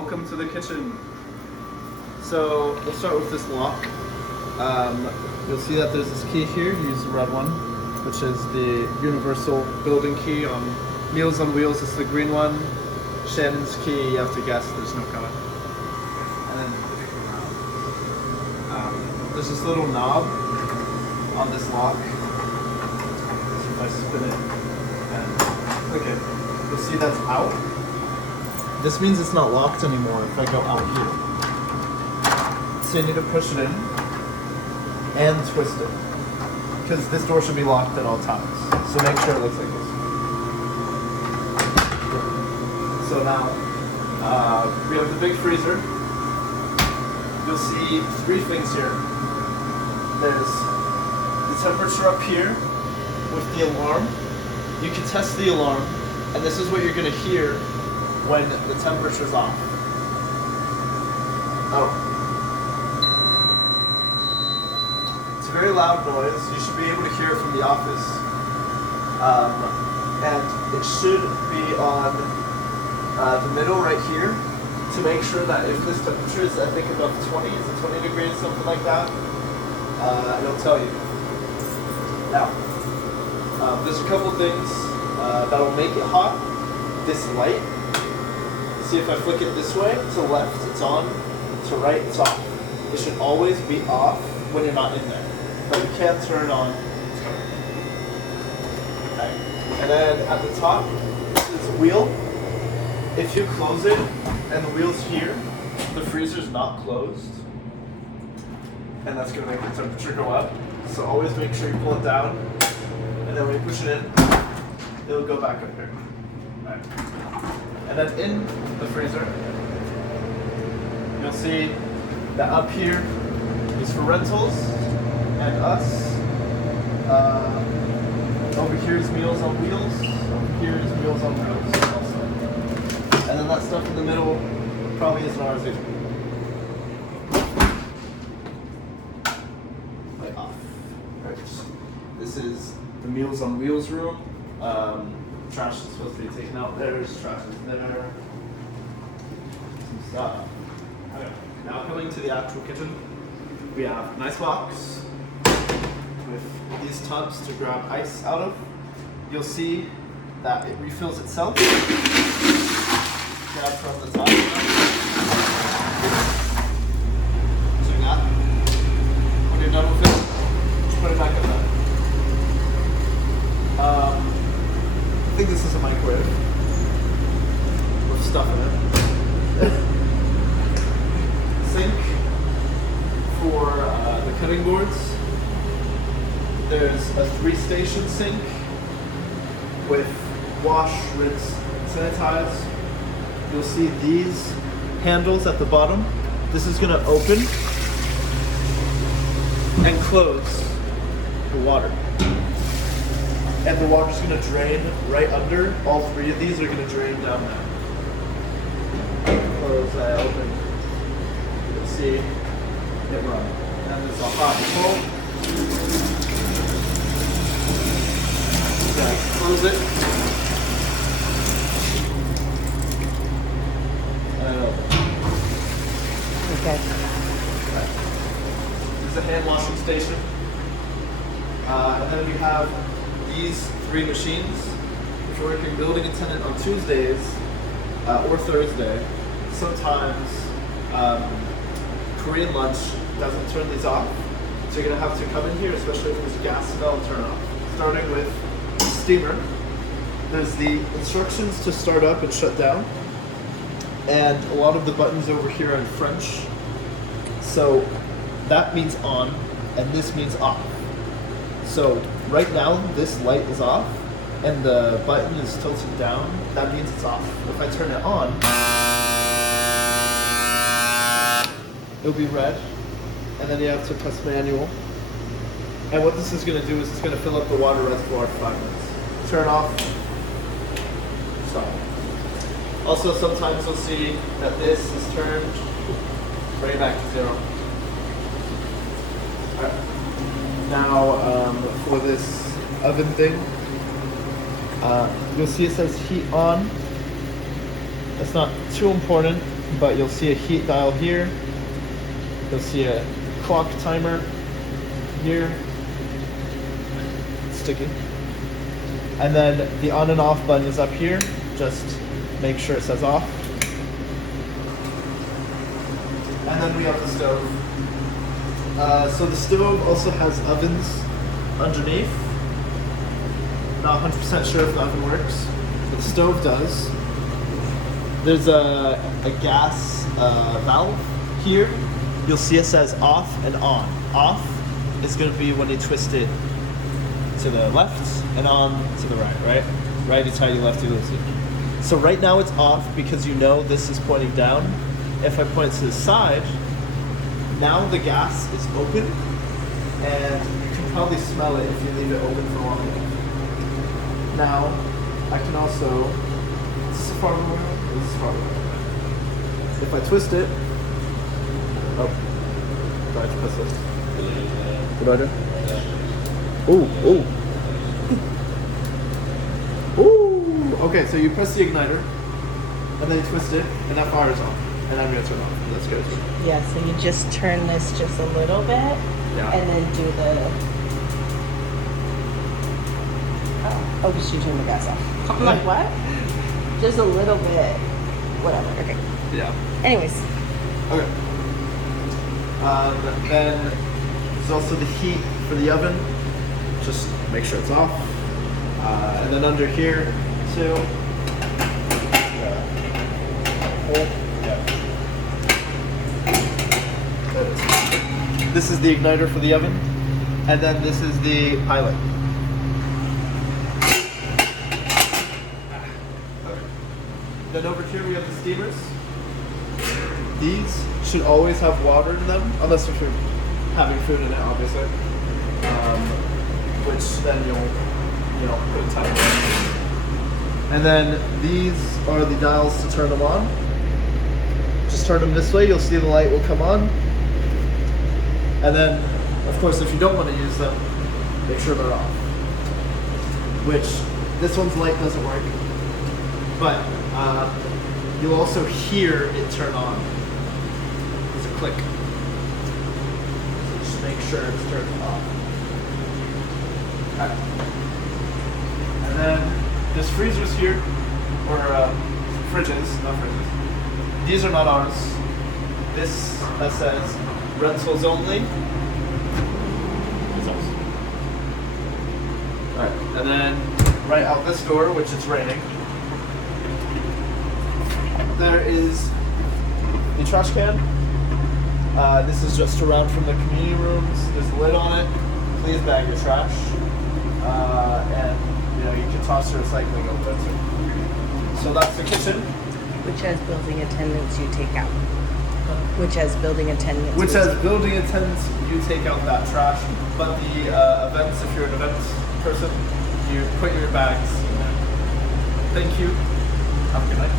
welcome to the kitchen. So we'll start with this lock. You'll see that there's this key here. Use the red one, which is the universal building key. On Meals on Wheels, it's the green one. Shannon's key, you have to guess, there's no color. And then there's this little knob on this lock. So if I spin it and click it, you'll see that's out. This means it's not locked anymore if I go out here. So you need to push it in and twist it, because this door should be locked at all times. So make sure it looks like this. So now we have the big freezer. You'll see three things here. There's the temperature up here with the alarm. You can test the alarm, and this is what you're going to hear when the temperature's off. Oh. It's a very loud noise. You should be able to hear it from the office. And it should be on the middle right here to make sure that if this temperature is, I think, above 20, is it 20 degrees, something like that, it'll tell you. Now, there's a couple things that'll make it hot. This light. See, if I flick it this way, to left it's on, to right it's off. It should always be off when you're not in there. But you can't turn it on. Okay. And then at the top, this wheel. If you close it and the wheel's here, the freezer's not closed. And that's gonna make the temperature go up. So always make sure you pull it down. And then when you push it in, it'll go back up here. Right. And then in the freezer, you'll see that up here is for rentals and us. Over here is Meals on Wheels. Over here is Meals on Wheels also. And then that stuff in the middle probably isn't ours either. Right off. Right. This is the Meals on Wheels room. Trash is supposed to be taken out there. There's trash in there. Some stuff. Okay. Now coming to the actual kitchen, we have an ice box with these tubs to grab ice out of. You'll see that it refills itself. Grab from the top. So you got. When you're done with it, put it back in there. I think this is a microwave with stuff in it. Sink for the cutting boards. There's a 3-station sink with wash, rinse, sanitize. You'll see these handles at the bottom. This is going to open and close the water. And the water's going to drain right under. All three of these are going to drain down there. Close, open. You can see it run. And there's a hot and cold. Close it. And open. Okay. Right. This is a hand washing station. And then we have these three machines. If you're working building attendant on Tuesdays or Thursday, sometimes Korean lunch doesn't turn these off. So you're going to have to come in here, especially if there's a gas smell, and turn off. Starting with the steamer. There's the instructions to start up and shut down. And a lot of the buttons over here are in French. So that means on, and this means off. So right now, this light is off, and the button is tilted down. That means it's off. If I turn it on, it'll be red, and then you have to press manual. And what this is going to do is it's going to fill up the water reservoir for 5 minutes. Turn off, stop. Also, sometimes you'll see that this is turned right back to 0. All right. Now, for this oven thing, you'll see it says heat on. That's not too important. but you'll see a heat dial here. You'll see a clock timer here. Sticky. And then the on and off button is up here. Just make sure it says off. And then we have the stove. So the stove also has ovens underneath. Not 100% sure if the oven works, but the stove does. There's a gas valve here. You'll see it says off and on. Off is going to be when you twist it to the left and on to the right, right? Righty tighty, lefty loosey. So right now it's off because you know this is pointing down. If I point to the side, now the gas is open and you can probably smell it if you leave it open for long enough. Now, I can also, is this a far away? This is far away. If I twist it, oh, do I have to press this? What do I do? Ooh, ooh. Ooh, okay, so you press the igniter, and then you twist it, and that fire is on. And I'm gonna turn off. That's good. Yeah, so you just turn this just a little bit, Yeah. and then do the. Oh, because you turn the gas off. I'm like, what? Just a little bit. Whatever. Okay. Yeah. Anyways, Okay. Then there's also the heat for the oven. Just make sure it's off. And then under here too. This is the igniter for the oven, and then this is the pilot. Okay. Then over here we have the steamers. These should always have water in them, unless if you're having food in it, obviously. Which then you'll put a timer. And then these are the dials to turn them on. Just turn them this way, you'll see the light will come on. And then, of course, if you don't want to use them, make sure they're off. Which, this one's light doesn't work. But you'll also hear it turn on. There's a click. So just make sure it's turned off. Okay. And then there's freezers here, or fridges, not fridges. These are not ours. This that says rentals only. It's ours. Alright, and then right out this door, which it's raining, there is the trash can. This is just around from the community rooms. There's a lid on it. Please bag your trash. And you can toss your recycling over it too. So that's the kitchen. which has building attendants you take out. Which has building attendants. Which has building attendants, you take out that trash. But the events, if you're an events person, you put your bags in there. Thank you. Have a good night.